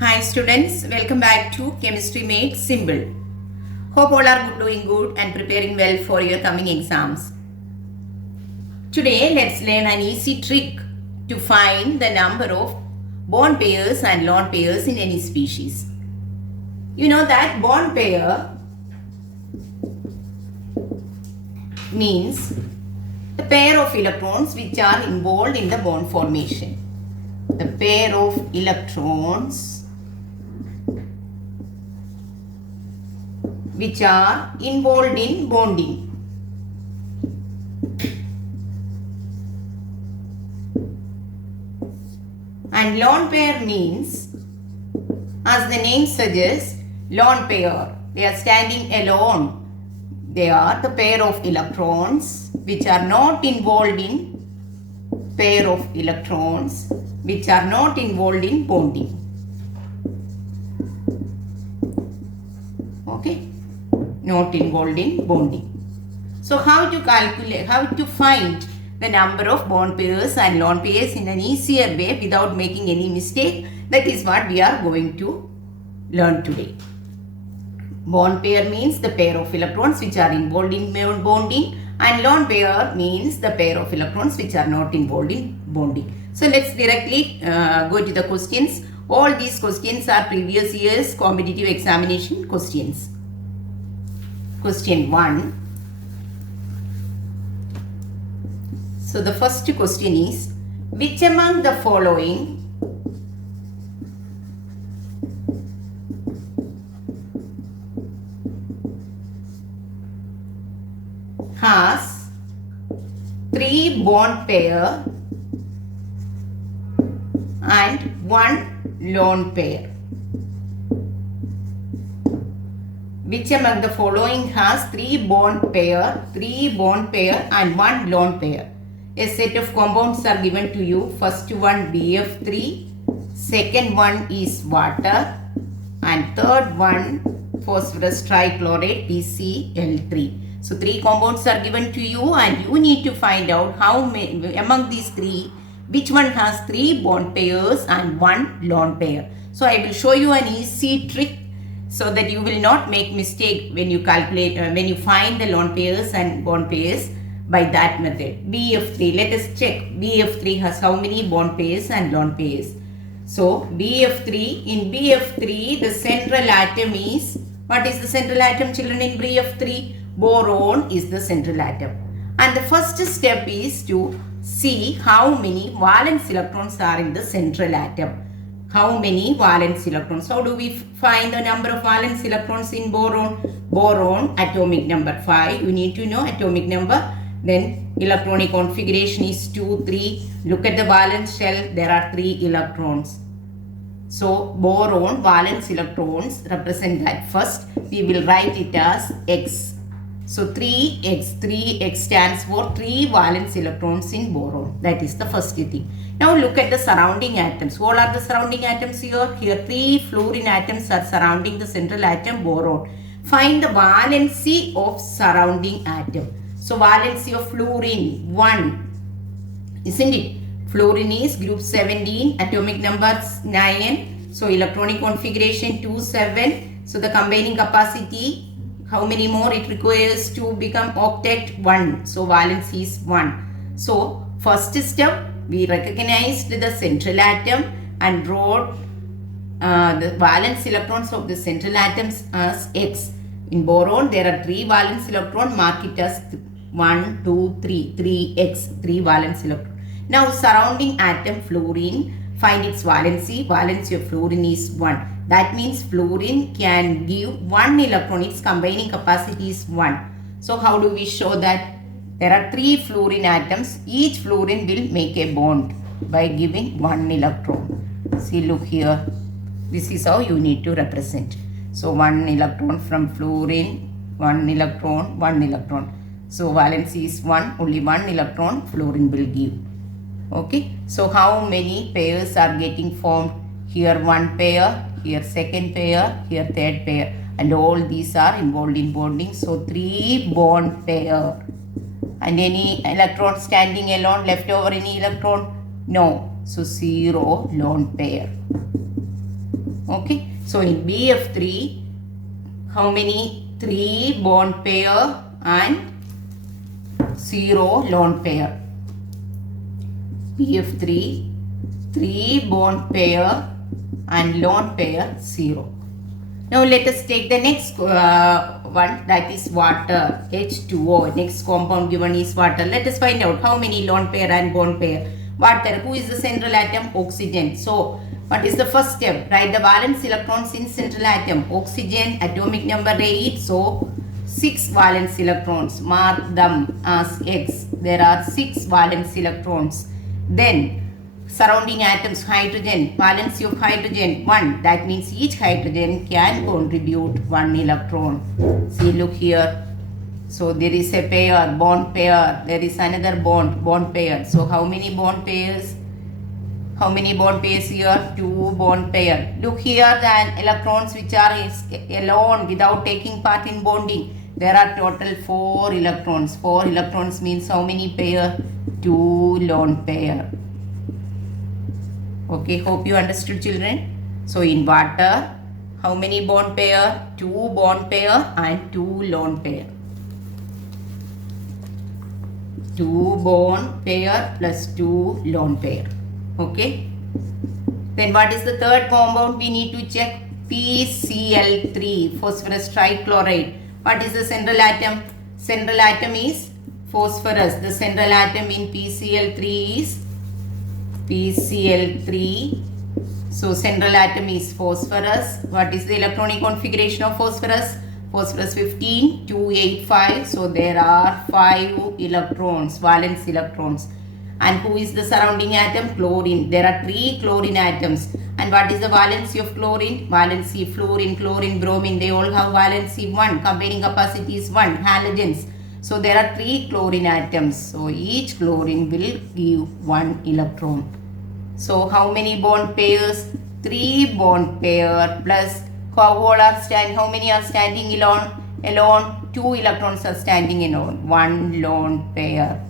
Hi students, welcome back to Chemistry Made Simple. Hope all are doing good and preparing well for your coming exams. Today let's learn an easy trick to find the number of bond pairs and lone pairs in any species. You know that bond pair means the pair of electrons which are involved in the bond formation. The pair of electrons which are involved in bonding. And lone pair means, as the name suggests, lone pair. They are standing alone. They are the pair of electrons which are not involved in bonding. Okay. Not involved in bonding. So how to find the number of bond pairs and lone pairs in an easier way without making any mistake? That is what we are going to learn today. Bond pair means the pair of electrons which are involved in bonding, and lone pair means the pair of electrons which are not involved in bonding. So let's directly go to the questions. All these questions are previous year's competitive examination questions. Question 1. So the first question is, which among the following has 3 bond pair and 1 lone pair? Which among the following has 3 bond pair and 1 lone pair? A set of compounds are given to you. First one BF3, second one is water, and third one phosphorus trichloride PCl3. So 3 compounds are given to you and you need to find out how many among these 3, which one has 3 bond pairs and 1 lone pair. So I will show you an easy trick so that you will not make mistake when you calculate, when you find the lone pairs and bond pairs by that method. BF3, let us check. BF3 has how many bond pairs and lone pairs? So BF3, in BF3 the central atom is, what is the central atom, children, in BF3? Boron is the central atom. And the first step is to see how many valence electrons are in the central atom. How many valence electrons? How do we find the number of valence electrons in boron? Boron, atomic number 5. You need to know atomic number. Then electronic configuration is 2, 3. Look at the valence shell. There are 3 electrons. So boron valence electrons represent that. First we will write it as X. So 3x stands for 3 valence electrons in boron. That is the first thing. Now look at the surrounding atoms. What are the surrounding atoms here? Here 3 fluorine atoms are surrounding the central atom boron. Find the valency of surrounding atom. So valency of fluorine 1, isn't it? Fluorine is group 17, atomic number 9. So electronic configuration 2, 7. So the combining capacity, how many more it requires to become octet? 1. So valence is 1. So first step, we recognized the central atom and wrote the valence electrons of the central atoms as X. In boron there are 3 valence electrons. Mark it as 1, 2, 3. 3x, 3 valence electrons. Now surrounding atom fluorine, find its valency. Valency of fluorine is 1. That means fluorine can give 1 electron. Its combining capacity is 1. So how do we show that? There are 3 fluorine atoms. Each fluorine will make a bond by giving 1 electron. See, look here. This is how you need to represent. So 1 electron from fluorine, 1 electron, 1 electron. So valency is 1. Only 1 electron fluorine will give. Okay. So how many pairs are getting formed? Here 1 pair. Here second pair, here third pair, and all these are involved in bonding. So 3 bond pair. And any electron standing alone, left over any electron? No. So 0 lone pair. Okay, so in BF3, how many? 3 bond pair and 0 lone pair. BF3, 3 bond pair and lone pair 0. Now let us take the next one, that is water, H2O. Next compound given is water. Let us find out how many lone pair and bond pair. Water, who is the central atom? Oxygen. So what is the first step? Write the valence electrons in central atom. Oxygen, atomic number 8. So 6 valence electrons. Mark them as X. There are 6 valence electrons. Then surrounding atoms, hydrogen, valency of hydrogen 1. That means each hydrogen can contribute 1 electron. See, look here. So there is a pair, bond pair. There is another bond pair. So how many bond pairs? How many bond pairs here? 2 bond pair. Look here, the electrons which are alone without taking part in bonding. There are total 4 electrons. 4 electrons means how many pair? 2 lone pair. Okay, hope you understood, children. So in water, how many bond pair? 2 bond pair and 2 lone pair. 2 bond pair plus 2 lone pair. Okay. Then what is the third compound? We need to check. PCl3, phosphorus trichloride. What is the central atom? Central atom is phosphorus. The central atom in PCl3 is PCl3. So central atom is phosphorus. What is the electronic configuration of phosphorus? Phosphorus 15, 285. So there are 5 electrons, valence electrons. And who is the surrounding atom? Chlorine. There are 3 chlorine atoms. And what is the valency of chlorine? Valency, fluorine, chlorine, bromine. They all have valency 1. Combining capacity is 1. Halogens. So there are 3 chlorine atoms. So each chlorine will give 1 electron. So how many bond pairs? 3 bond pair plus how many are standing alone? Alone 2 electrons are standing alone. 1 lone pair.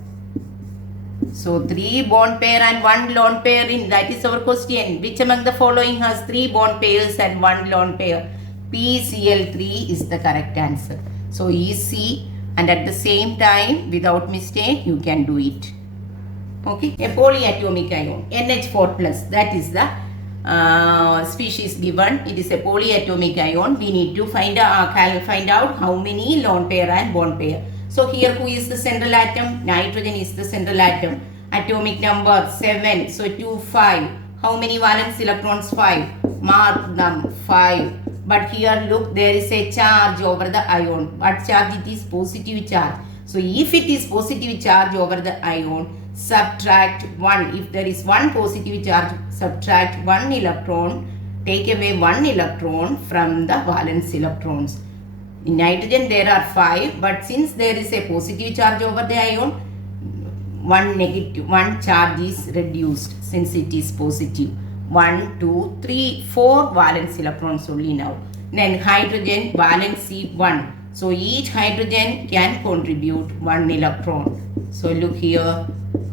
So 3 bond pair and 1 lone pair in, that is our question. Which among the following has 3 bond pairs and 1 lone pair? PCl3 is the correct answer. So easy, and at the same time without mistake you can do it. Okay, a polyatomic ion, NH4 plus, that is the species given. It is a polyatomic ion. We need to find out how many lone pair and bond pair. So here who is the central atom? Nitrogen is the central atom. Atomic number 7. So 2, 5. How many valence electrons? 5. Mark them 5. But here look, there is a charge over the ion. What charge? It is positive charge. So if it is positive charge over the ion, subtract 1. If there is 1 positive charge, subtract 1 electron. Take away 1 electron from the valence electrons. In nitrogen there are 5, but since there is a positive charge over the ion, 1 charge is reduced since it is positive. 1, 2, 3, 4 valence electrons only now. Then hydrogen valency 1. So each hydrogen can contribute 1 electron. So look here,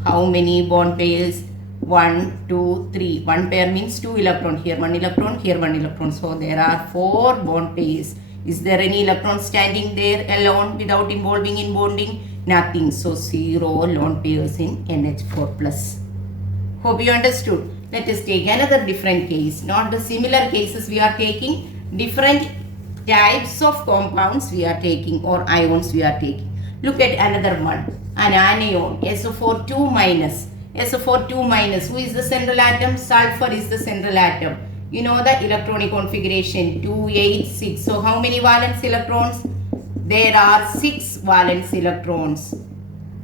how many bond pairs? 1, 2, 3. 1 pair means 2 electron. Here 1 electron, here 1 electron. So there are 4 bond pairs. Is there any electron standing there alone without involving in bonding? Nothing. So 0 lone pairs in NH4 plus. Hope you understood. Let us take another different case. Not the similar cases we are taking. Different types of compounds we are taking, or ions we are taking. Look at another one. An anion, SO4 minus. SO4 minus. Who is the central atom? Sulfur is the central atom. You know the electronic configuration 286. So how many valence electrons? There are 6 valence electrons.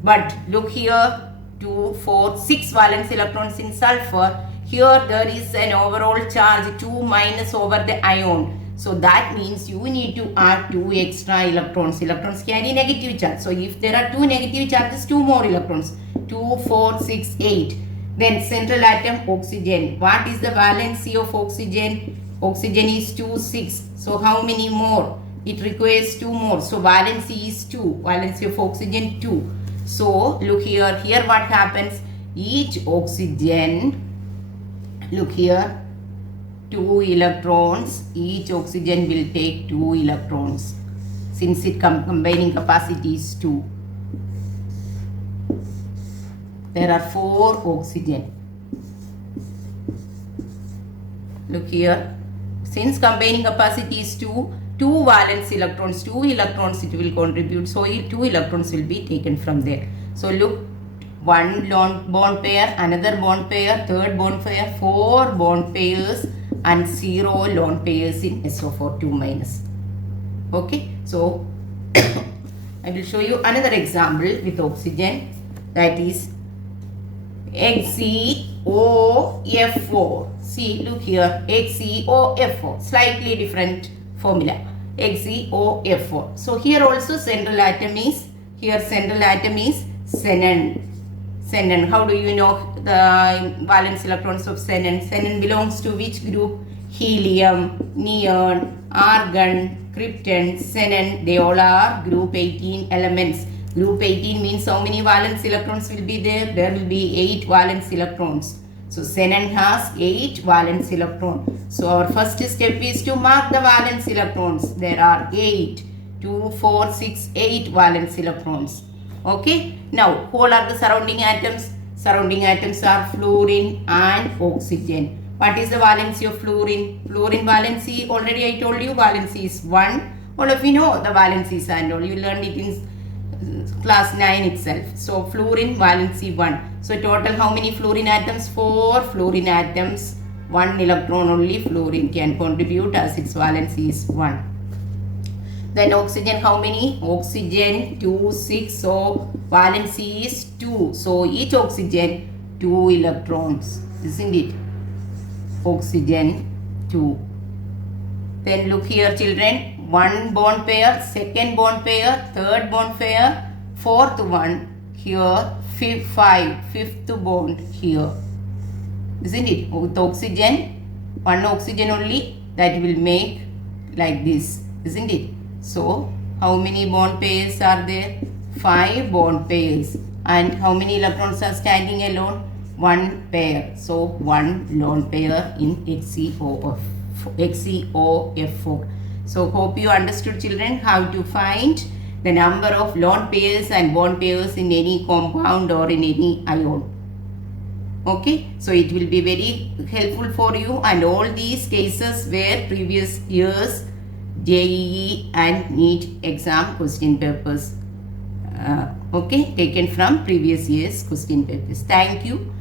But look here, 2, 4, 6 valence electrons in sulfur. Here there is an overall charge 2 minus over the ion. So that means you need to add 2 extra electrons. Electrons carry negative charge. So if there are 2 negative charges, 2 more electrons. 2, 4, 6, 8. Then central atom oxygen. What is the valency of oxygen? Oxygen is 2, 6. So how many more? It requires 2 more. So valency is 2. Valency of oxygen 2. So look here. Here what happens? Each oxygen, look here. 2 electrons. Each oxygen will take 2 electrons since its combining capacity is 2. There are 4 oxygen. Look here. Since combining capacity is 2, 2 valence electrons, 2 electrons it will contribute. So 2 electrons will be taken from there. So look, 1 bond pair, another bond pair, third bond pair, 4 bond pairs and 0 lone pairs in SO4 2 minus. Okay, so I will show you another example with oxygen, that is HCOF4. See, look here, HCOF4, slightly different formula, HCOF4. So here also central atom is xenon. Xenon, how do you know the valence electrons of xenon? Xenon belongs to which group? Helium, neon, argon, krypton, xenon, they all are group 18 elements. Group 18 means how many valence electrons will be there? There will be 8 valence electrons. So xenon has 8 valence electrons. So our first step is to mark the valence electrons. There are 8. 2, 4, 6, 8 valence electrons. Okay. Now, what are the surrounding atoms? Surrounding atoms are fluorine and oxygen. What is the valency of fluorine? Fluorine valency, already I told you, valency is 1. All of you know the valencies and all. You learned it in class 9 itself. So fluorine valency 1. So total how many fluorine atoms? 4 fluorine atoms. 1 electron only fluorine can contribute as its valency is 1. Then oxygen how many? Oxygen 2, 6. So valency is 2. So each oxygen 2 electrons. Isn't it? Oxygen 2. Then look here children. 1 bond pair, second bond pair, third bond pair, fourth one here, fifth bond here. Isn't it? With oxygen, 1 oxygen only, that will make like this. Isn't it? So, how many bond pairs are there? 5 bond pairs. And how many electrons are standing alone? 1 pair. So, 1 lone pair in HCOF4. So, hope you understood children how to find the number of lone pairs and bond pairs in any compound or in any ion. Okay, so it will be very helpful for you, and all these cases were previous years JEE and NEET exam question papers. Okay, taken from previous years question papers. Thank you.